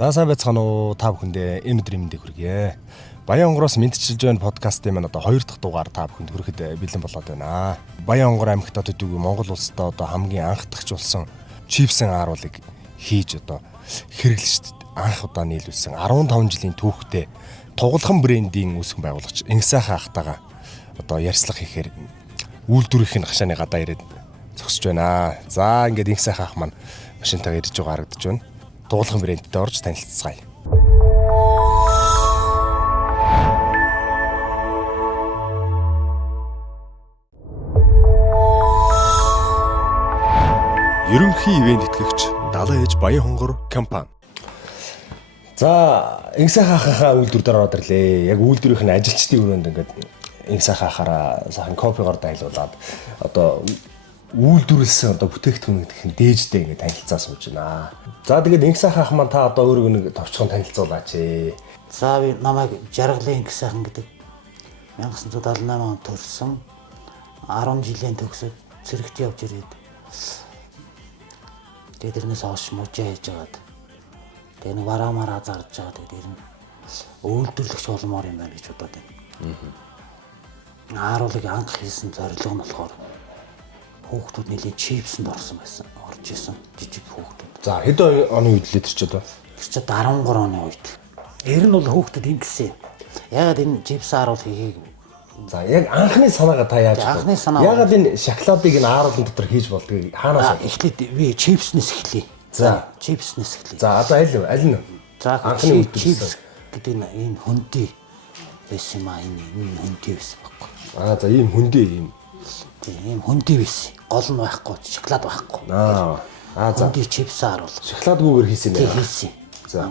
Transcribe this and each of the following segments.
За сайн байцгаана уу та бүхэндээ энэ өдрийн мэндийг хүргье. Баян онгороос мэдчилж байна подкастын маань одоо 2 дахь дугаар та бүхэнд хүрэхэд бэлэн болоод байна. Баян онгор аймагт одоо дүүг Монгол улсад одоо хамгийн анхдагчулсан чипсэн ааруулыг хийж одоо хэрэглэж анх удаа нийлүүлсэн 15 жилийн түүхтэй тугалхан брендийн үүсгэн байгуулагч Инсайхан ахтайгаа одоо ярьцлага хийхээр үйлдвэрийн хашааны гадаа ирээд зогсож байна. За ингээд Инсайхан ах маань машинтайгаар ирж байгаа харагдаж байна. Тугалхан брэндтэй орж танилццгаая. Ерөнхий ивент итгэгч Далайн ээж Баян хонгор компани. За Инсайхан ахаа үйлдвэр дээр ороод ирлээ. Яг үйлдвэрийн ажилчдын өрөөнд ингээд Инсайхан ахаараа сайхан кофегаар дайлуулад одоо үйлдвэрлэсэн одоо бүтээгдэхүүн гэх нь дээжтэй ингээд танилцаа сууж байна. За тэгээд Инсайхан ах маань та одоо өөрийгөө нэг товчхон танилцуулаач. За би намайг Жаргалын Инсайхан гэдэг 1978 онд төрсөн 10 жилийн төгсөд цэрэгт явж ирээд тэгээд тэрнээс хойш мужаа хийж байгаад тэгээд нэг варамаараа зарж байгаа тэгээд ер нь үйлдвэрлэгч болмоор юм байна гэж бодоод байна. Ааруулыг анх хийсэн зорилго нь болохоор хүүхдүүд нэлээд чипсэнд орсон байсан. Орж исэн жижиг хүүхдүүд. За хэдэн оны үед л тэр ч одоо? Тэр ч 13 оны үед. Ер нь бол хүүхдүүд ингэсэн юм. Ягаад энэ чипс ааруул хийхийг. За яг анхны санаагаа та яаж анхны санаа. Ягаад энэ шоколадыг энэ ааруулын дотор хийж болдгийг хаанаас эхлээд би чипснээс эхлэе. За чипснээс эхлэе. За одоо аль нь? За анхны чипс гэдэг энэ хөндөй байсан юм аа. Энэ хөндөй байсан байхгүй. За ийм хөндөй ийм хөндөй байсан. Гол нь байхгүй, шоколад байхгүй. За хөндөй чипс ааруул. Шоколадгүйгээр хийсэн юм. Хийсэн. За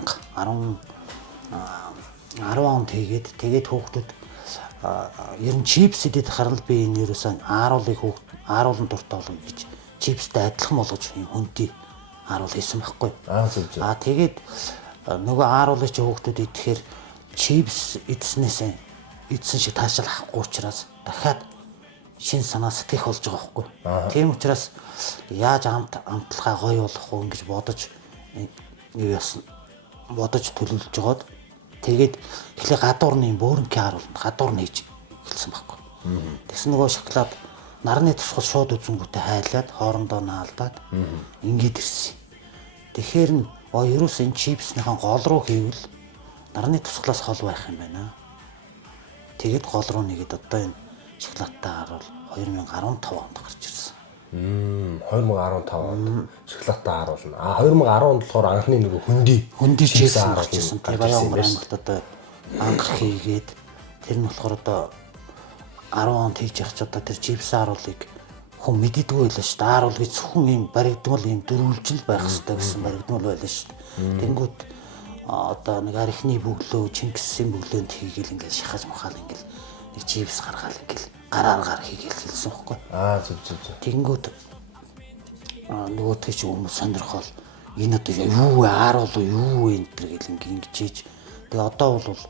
10 онд тэгээд хүүхдүүд ер нь чипс идэт харал би энэ ерөөсөн ааруулын дуртай болгоё гэж чипстэй адилхан болгож юм хөндөй ааруул хийсэн байхгүй. Тэгээд нөгөө ааруулын чи хүүхдүүд идэхээр чипс идсэн шиг таашаал авахгүй учраас дахиад шин санаа сэтгэх болж байгаа байхгүй. Тийм учраас яаж амтлахаа гоё болох вэ гэж бодож төлөвлөж жоод тэгээд эхлээ гадуурны бөөрөнгийн гадуур нь хийж эхэлсэн байхгүй. Тэгсэн нөгөө шоколад нарны тусгал шууд үзэнгүүтээ хайлаад хоорондоо наалдаад ингээд ирсэн. Тэгэхээр нь ерөөс энэ чипснийхэн гол руу хийвэл нарны тусгалаас хол байх юм байна. Тэгээд гол руу нэгээд одоо энэ шоколадтай ааруул 2015 онд гарч ирсэн. 2015 онд шоколадтай ааруул. 2010 онд болохоор анхны нөгөө хөндөй чипс гарч ирсэн. Тэгээд Баян хонгор аймагт одоо анх хийгээд тэр нь болохоор одоо 10 онд хийж явах ч одоо тэр чипс ааруулыг хүн мэддэггүй байлаа шүү дээ. Ааруул гэж зөвхөн юм баригдмал юм дөрвөлжил байх хэрэгтэй гэсэн баригдмал байлаа шүү дээ. Тэнгүүд одоо нэг арихны бөглөө, Чингисийн бөглөөнд хийгээл ингээд шахаж махаал ингээд нэг чипс гаргаал ингээд гараар хийгээл хэлсэн байхгүй. Зүг. Тэнгүүд нөгөөтэй чи хүмүүс сонирхол энэ одоо юу вэ ааруул юу вэ энэ төр гэл ингэж хийж тэгээ одоо бол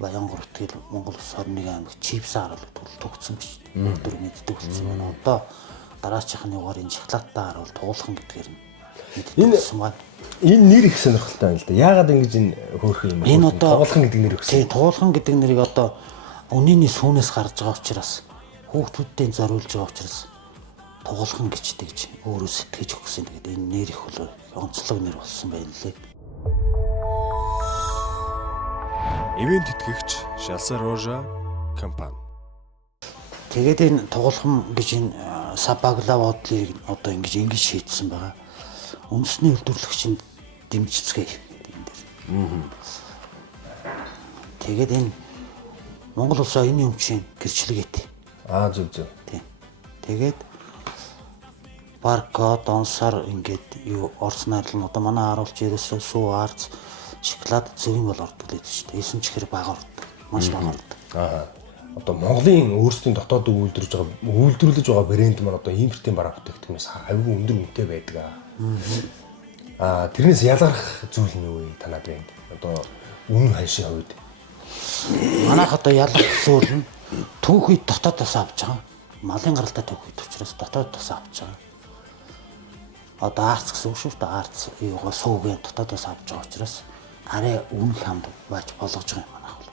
Баян хонгор тэгэл Монгол Улс 21 аймаг чипс ааруул төгссөн биш үү? Өдөр мэддэг болсон байна. Одоо дараачихны угаар энэ шоколадтай ааруул тугалхан гэдгээр нь мэддэг байна. Энэ нэр их сонирхолтой байна л да. Яагаад ингэж энэ хөөрх юм бэ? Энэ одоо тугалхан гэдэг нэр өгсөн. Тийм тугалхан гэдэг нэрийг одоо үнэний сүүнээс гарч байгаа учраас хүүхдүүдтэй зориулж байгаа учраас тугалхан гэжтэй гэж өөрөө сэтгэж өгсөн. Тэгээд энэ нэр их бол онцлог нэр болсон байна лээ. Ивент итгэгч Шалсар Рожа компани. Тэгээд энэ тугалхан гэж энэ сабаглаводлыг одоо ингэж шийдсэн байгаа. Үндэсний үйлдвэрлэгчинд дэмжицгээе энэ дээр. Тэгээд энэ Монгол Улсын оюуны өмчийн гэрчлэгээтэй. Зүг. Тийм. Тэгээд баркод онсоор ингээд Орос найрлал одоо манай харуулж ерөөсөө сүү арц шоколад зөвийн бол ордог лээ шүү дээ. Эсэн чихэр бага ордог. Маш бага ордог. Одоо Монголын өөрсдийн дотоод үйлдвэрлэж байгаа брэнд маань одоо импортын бараа бүтээгдэхүүнээс аюулгүй өндөр үнэтэй байдаг. Тэрнээс ялгарх зүйл нь юу вэ танад байна? Одоо үнэн ханшийн хувьд. Манайх одоо ялгарх зүйл нь түүхийд дотоодоос авч байгаа. Малын гаралтай түүхийд учраас дотоодоос авч байгаа. Одоо арц гэсэн үг шүү дээ. Арц юугаа сүүгээ дотоодоос авч байгаа учраас арай үнэ хамт байж болгож байгаа юм манайх бол.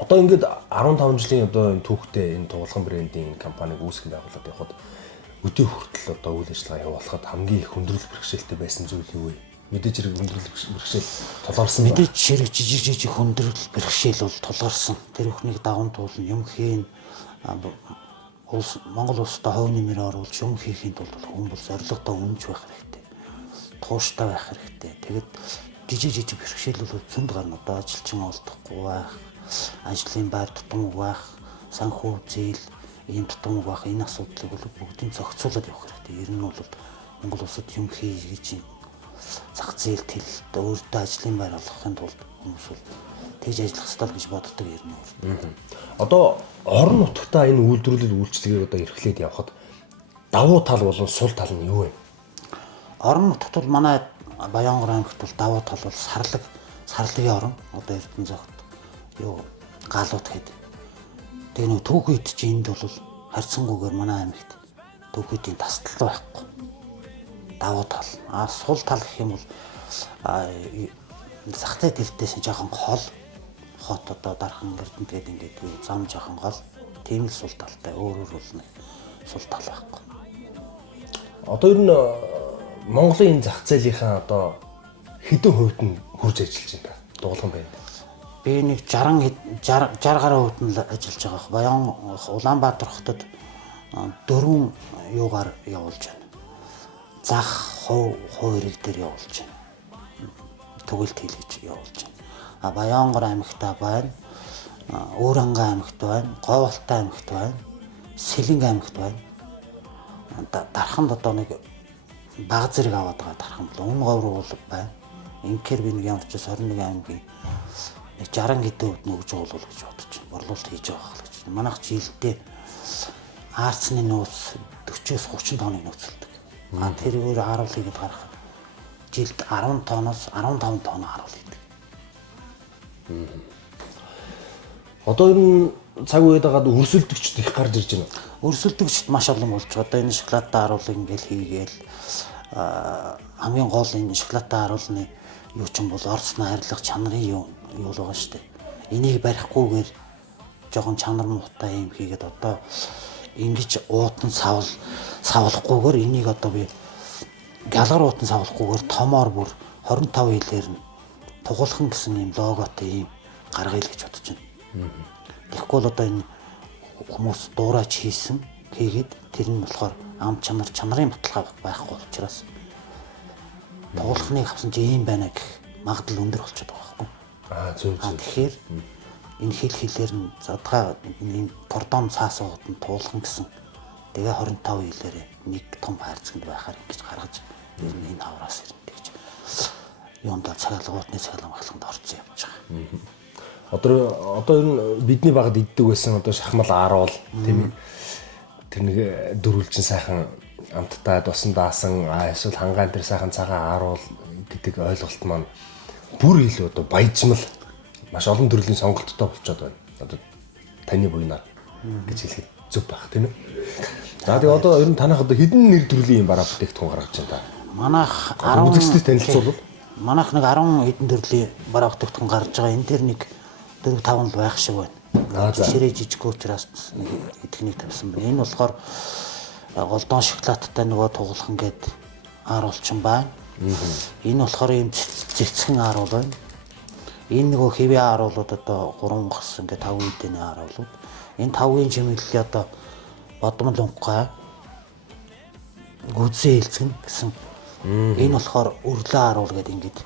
Одоо ингээд 15 жилийн одоо энэ түүхтэй энэ туулган брендийн компаниг үүсгэн байгуулад явхад өдөө хүртэл одоо үйл ажиллагаа явуулахад хамгийн их хүндрэл бэрхшээлтэй байсан зүйл юу вэ? Мэдээж хэрэг хүндрэл бэрхшээл тулгарсан ба. Мэдээж хэрэг жижиг хүндрэл бэрхшээл бол тулгарсан. Тэр бүхнийг даган туулна юм хийн Монгол улстай хувь нэмэр оруулж юм хийхэд бол хүн бол зорилготой үнж байх хэрэгтэй. Тууштай байх хэрэгтэй. Тэгээд жижиг бэрхшээл бол зөнд гарна. Одоо ажилчин олдохгүй байх, ажлын байр тутамг байх, санхүү зээл ийм тутамг байх энэ асуудлыг бол бүгдийг зохицуулаад явах хэрэгтэй. Ер нь бол Монгол улсад юм хийж зах зээл тэлэлт өөртөө ажлын байр олгохын тулд хүмүүс бол тэгж ажиллах ёстой гэж боддог ер нь. Одоо орон нутгатаа энэ үйлдвэрлэл үйлчлэгийг одоо эрхлээд явхад давуу тал болон сул тал нь юу вэ? Орон нутгад бол манай Баянгор аймагт бол давуу тал бол сарлагын орон. Одоо Эрдэнэзогт юу гаалууд хэд. Тэгээ нэг түүхийд чи энд бол харьцангуйгээр манай аймагт түүхийдийн тасдал байхгүй. Давуу тал. Сул тал гэх юм бол зах зээл дэлдээс жоохон хот одоо дархан Эрдэнэт гээд ингээд зам жоохон гол. Тийм л сул талтай. Өөрөөр бол нэг сул тал байхгүй. Одоо ер нь Монголын энэ зах зээлийнхаа одоо хэдэн хувьд нь хурж ажиллаж байна дуулган байна. Би нэг 60 гаруй хувьд нь ажиллаж байгаа. Баян Улаанбаатар хотод 4 юугаар явуулж байна. Зах хувь ирэг дээр явуулж байна. Түгэлт хийлгэж явуулж байна. Баянгор аймагтаа байна. Өөрангай аймагт байна. Говьалтай аймагт байна. Сэлэнг аймагт байна. Дарханд одоо нэг баг зэрэг аваад байгаа дархан бол өмнө говь руу байна. Инхээр би нэг ямар ч 21 аймгийн 60 хэдэн хувьд нөгж уулвал гэж бодож байна. Борлуулалт хийж байгаа гэж. Манайх жилдээ Арцны нууц 40-с 30 тонныг нууцлдаг. Тэрээр харуул хийгээд гаргахад жилд 10 тонноос 15 тонн харуул хийдэг. Одоо ер нь цаг үед байгаад өрсөлдөгчд их гарч ирж байна. Өрсөлдөгчд маш олон болж байгаа. Одоо энэ шоколадтай харуулыг ингээл хийгээл хамгийн гол энэ шоколадтай харуулны юу ч юм бол орцны харилцах чанарын юу байгаа шүү дээ. Энийг барихгүйгээр жоохон чанар муутай юм хийгээд одоо ингэж уутан савлахгүйгээр энийг одоо би галгар уутан савлахгүйгээр томоор бүр 25 хилээр нь тугуулхан гэсэн юм логотой юм гаргая л гэж бодож байна. Тэгэхгүй бол одоо энэ хүмүүс дуурайч хийгээд тэр нь болохоор ам чанарын баталгаа байхгүй учраас тугуулхныг авсан чи ийм байна гэх магадлал өндөр болчиход байгаа байхгүй. Зөв. Тэгэхээр энэ хэлээр нь задгаа энэ кордон цаасууд нь туулхан гэсэн. Тэгээ 25 хилээрээ нэг том хайрцагт байхаар ингэж гаргаж ер нь энэ хавраас ирнэ гэж. Юундаа цагаалгуутны цагаалгамхланд орцсон явж байгаа. Одоо ер нь бидний багад иддэг байсан одоо шахмал ааруул тийм тэр нэг дөрвөлжин сайхан амттай досон даасан эсвэл хангаан тэр сайхан цагаан ааруул гэдэг ойлголт маань бүр илүү одоо баяжмал маш олон төрлийн сонголттой болчиход байна. Одоо таны буйнаар гэж хэлэхэд зөв байх тийм ээ. За тэгээ одоо ер нь танах одоо хэдэн нэр төрлийн юм бараа бүтээгдэхүүн гаргаж байна та. Манайх 10 үзэгчдэд танилцуулбал манайх нэг 10 хэдэн төрлийн бараа бүтээгдэхүүн гаргаж байгаа. Энэ дээр нэг 4-5 л байх шиг байна. Жишээ жижиг учраас нэг эдгнийг тавьсан байна. Энэ болохоор голдон шоколадтай нөгөө тугуулхан гээд ааруулчин байна. Энэ болохоор ийм цэцхэн ааруул байна. Энэ нөгөө хэвээ ааруулууд одоо 3 гос ингээд 5 үедний ааруулууд. Энэ 5-ын чимэглэлээ одоо бодмол унхгай гүзээ хэлцгэн гэсэн. Энэ болохоор өрлөө ааруул гэдэг ингээд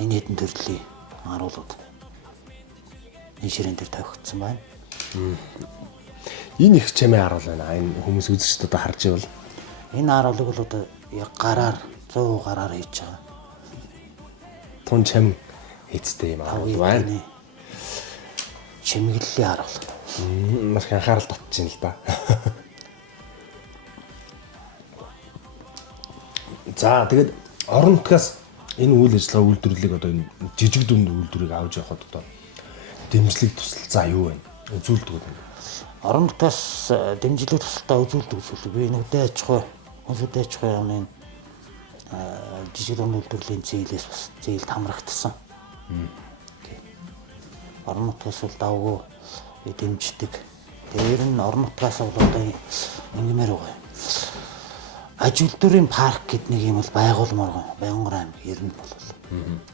энэ хэдэн төрлийн ааруулууд. Энэ ширээн дээр тавигдсан байна. Энэ их чамээ ааруул байна. Энэ хүмүүс үзэгчд одоо харж ивэл энэ ааруулыг бол одоо яг гараар 100 гараар хийж байгаа. Тун чам эцтэй юм ааруул байна. Чимэглэлийн ааруул. Маш их анхаарал татж байна л да. За тэгээд орон нутгаас энэ үйл ажиллагаа үйлдвэрлэлийг одоо энэ жижиг дүнд үйлдвэрийг авч явахад одоо дэмжлэг тусалцаа юу вэ? Үзүүлдэг үү? Орон нутгаас дэмжлэг тусалцаа үзүүлдэг зүйл. Би нүдэ аж ахуй, хүнсүдэ аж ахуй яамны жижиг дүнд үйлдвэрлэлийн зээлээс бас зээлд хамрагдсан. Орон нутгаас бол давгүй дэмждэг. Тэр нь орон нутгаас бол одоо ингэмээр байгаа. Аж үйлдвэрийн парк гэдэг нэг юм бол байгуулмаар Баянгар аймаг ер нь бол.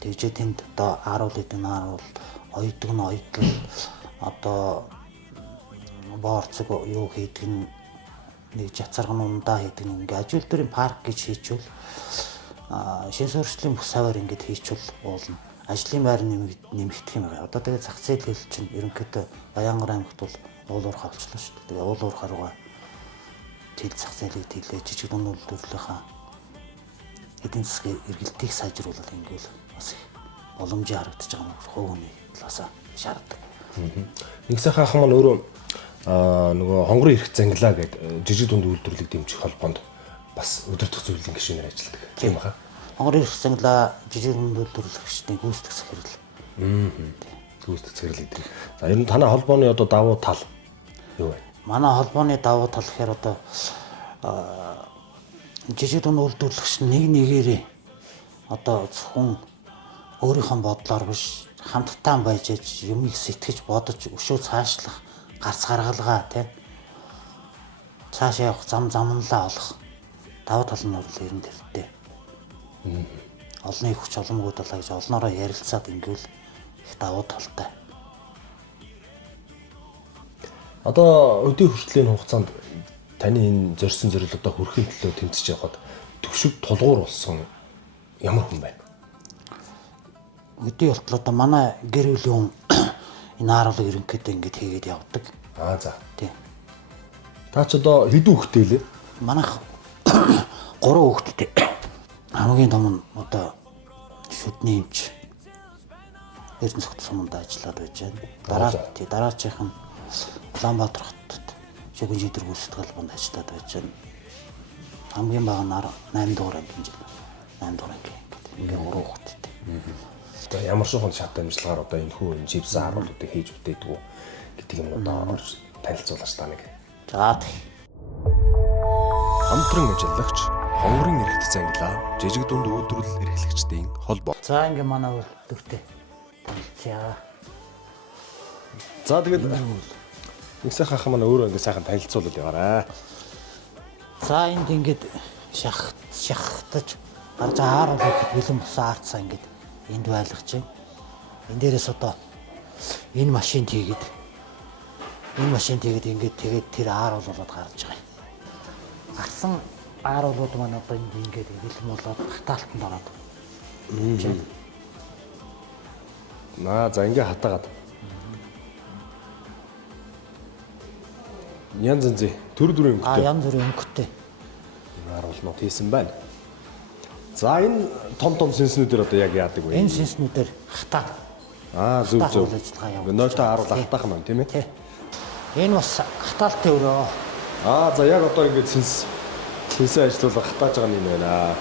Тэгжээ тэнд одоо ааруул эдэн ааруул, ойдог нь ойдол, одоо боорцог юу хийдэг нь нэг жацарган ундаа хийдэг нь ингээ аж үйлдвэрийн парк гэж хийчихвэл шин суурьшлийн бүс аваар ингээд хийчихвэл уулна. Ажлын байр нэмэгдэх юм байна. Одоо тэгээд зах зээл хэл чинь ерөнхийдөө Баянгар аймагт бол уулуур хавчлаа шүү дээ. Тэгээд уулуур харууга тэл зах зээлийг тэлээ жижиг дунд үйлдвэрлэлийнхаа эдийн засгийн эргэлтийг сайжруулах ингээл бас их боломжтой харагдаж байгаа юм. Хувь хүний талаасаа шаарддаг. Нэг сайхан ах маань өөрөө нөгөө хонгорын эрх зангилаа гэдэг жижиг дунд үйлдвэрлэлийг дэмжих холбоонд бас өдөртөх зөвлөлийн гишүүнээр ажилладаг. Тийм баха. Хонгорын эрх зангилаа жижиг дунд үйлдвэрлэгчдийн гүйцэтгэх захирал. Гүйцэтгэх захирал гэдэг. За ер нь танай холбооны одоо давуу тал юу вэ? Манай холбооны давуу тал гэхээр одоо жижиг дунд үйлдвэрлэгч нэг нэгээрээ одоо зөвхөн өөрийнхөө бодлоор биш хамтдаа байж юмыг сэтгэж бодож өшөө цаашлах гарц гаргалгаа тий цааш явах замнлаа олох давуу тал нь бол ер нь тэртэй. Олонний хүч оломгууд болоо гэж олноороо ярилцаад ингээл их давуу талтай. Одоо өдөө хүртлийн хугацаанд таны энэ зорьсон зорилго одоо хүрэхин төлөө тэмцэж явахад төвшөг тулгуур болсон ямар хүн байна? Өдөө болтол одоо манай гэр бүлийн хүн энэ ааруулыг ерөнхийдөө ингэж хийгээд явдаг. За. Тийм. Та ч одоо хэдэн хүүхэдтэй лээ? Манайх 3 хүүхэдтэй. Хамгийн том нь одоо шүдний эмч Эрдэнэ цогт суманд ажиллаад байж байна. Дараачих нь Улаанбаатар хотод шүгэн шийдвэр гүйцэтгэх албанд ажиллаад байж байна. Хамгийн бага нь 8 дугаар анги хэмжээ. 8 дугаар анги ингээд 3 хүүхэдтэй. Одоо ямар шухан шат амжилгаар одоо энэ хүү чипс ааруулуудыг хийж бүтээдэг үү гэдэг юм одоо орж танилцуулаач та нэг. За тий. Хамтран ажиллагч хонгорын эрхт зангилаа жижиг дунд үйлдвэрлэл эрхлэгчдийн холбоо. За ингээ манай үйлдвэртэй танилцъя. За тэгээд нэг сайхан ах маань өөрөө ингээ сайхан танилцуулаад яваарай. За энд ингээд шахтаж гарч ааруулах бэлэн болсон арцаа ингээд энд байлгаж байна. Энд дээрээс одоо энэ машинд хийгээд ингээд тэгээд тэр ааруул болоод гарч байгаа юм. Гарсан ааруулууд маань одоо ингээд бэлэн болоод хатаалтанд ороод. За ингээ хатаагаад. Янз янзын төр төрийн өнгөтэй. Янз бүрийн өнгөтэй. Ааруулнууд хийсэн байна. За энэ том сэнснүүдээр одоо яг яадаг вэ? Энэ сэнснүүдээр хатаа. Зөв. Ажиллагаа явуулдаг. Нойртой ааруул хатаах юм тийм ээ? Энэ бас хатаалтын өрөө. За яг одоо ингээд сэнсэн ажиллуулга хатааж байгаа юм байна.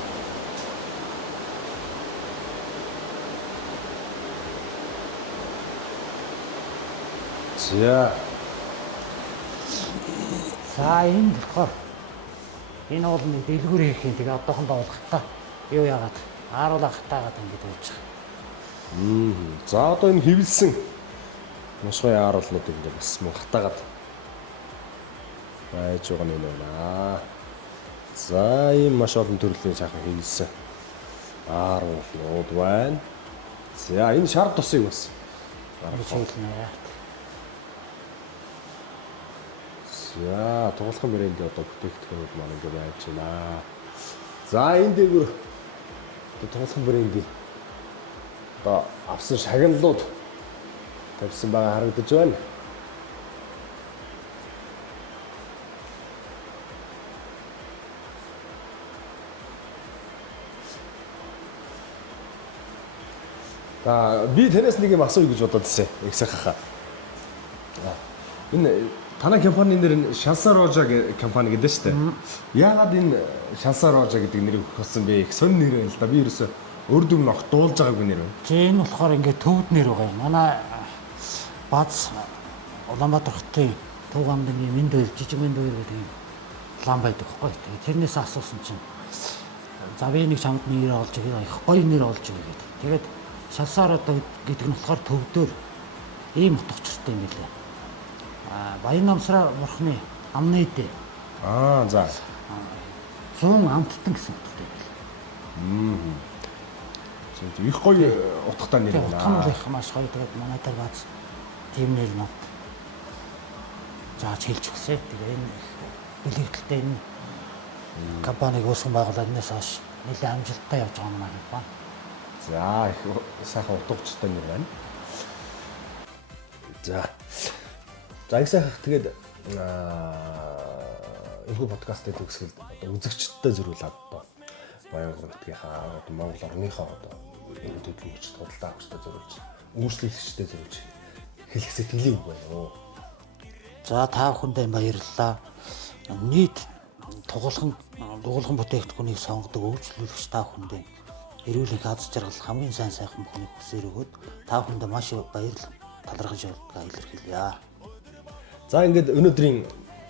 За энэ болохоор энэ бол нэг дэлгүүр хийх юм. Тэгээ одоохондоо бол хатаа юу яагаад ааруулаа хатаагаад ингэж байж байгаа. За одоо энэ хэвлсэн маш гоё ааруулнуудыг ингээд бас мөн хатаагаад байж байгаа юм байна. За ийм маш олон төрлийн сайхан хэвлсэн ааруулнууд байна. За энэ шар тусыг бас Чиглэнэ. За тоглохын брэнд одоо бүтээгдэхүүнүүд маань ингээд байж байна. За энэ дээгүүр тоглохын брендийн одоо авсан шагналууд тавьсан байгаа харагдаж байна. Би танаас нэг юм асууя гэж бодоод ирсэн. Их сайхаа. Энэ танай компани нэр нь Шансарожа гэх компани гэдэг шүү дээ. Яагаад энэ Шансарожа гэдэг нэрийг өгсөн бэ? Их сонь нэр байл да. Би ерөөсөө өөр дүн огт дуулж байгаагүй нэр байна. Энэ болохоор ингээд төвд нэр байгаа юм. Манай бааз Улаанбаатар хотын Төв амдны Миндэл жижиг Миндэл гэдэг юм лам байдаг байхгүй. Тэрнээс асуусан чинь за би нэг чамд нэр олж өгье. Их гоё нэр олж өгье гэдэг. Тэгээд шалсаар одоо гэдэг нь болохоор төвдөр ийм утга учиртай юм билээ. Баян намсраа бурхны амны дэ. За. 100 амттан гэсэн утгатай билээ. Их гоё утгатай нэр байна. Утга нь бол их маш гоё. Тэгээд манай дээр бац тийм нэр нот зааж хэлж өгсөн. Тэгээ энэ бэлэгдэлтэй энэ компаниг үүсгэн байгуулад энэс хойш нэлээд амжилттай явж байгаа юм байна. За их сайхан утга учиртай нэр байна. За их сайхан тэгээд энэ подкастыг төгсгөл одоо үзэгчдтэй зориулаад одоо Баян нутгийнхаа одоо Монгол орныхоо одоо энэ төлөвлөгчд худалдаа авахчтай зориулж үйлчлэгчтэй зориулж хэлэх сэтгэлийн үг байна уу. За та бүхэндээ баярлалаа. Нийт дугуулган бүтээгдэхүүнийг сонгодог үйлчлүүлэгч та бүхэндээ эрүүл их аз жаргал хамгийн сайн бүхнийг хүсээр өгөөд та бүхэндээ маш баярлалаа. Талархаж явуулдгаа илэрхийлье. За ингээд өнөөдрийн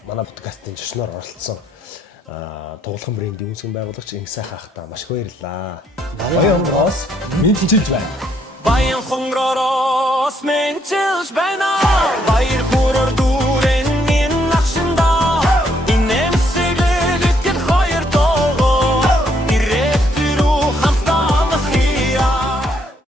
манай подкастын жишнээр оролцсон Тугуулган брендийн үндэсний байгуулагч Инх сайхан ахтаа маш баярлалаа. Баян хонгороос мэдчилж байна. Баян хонгороос мэдчилж байна.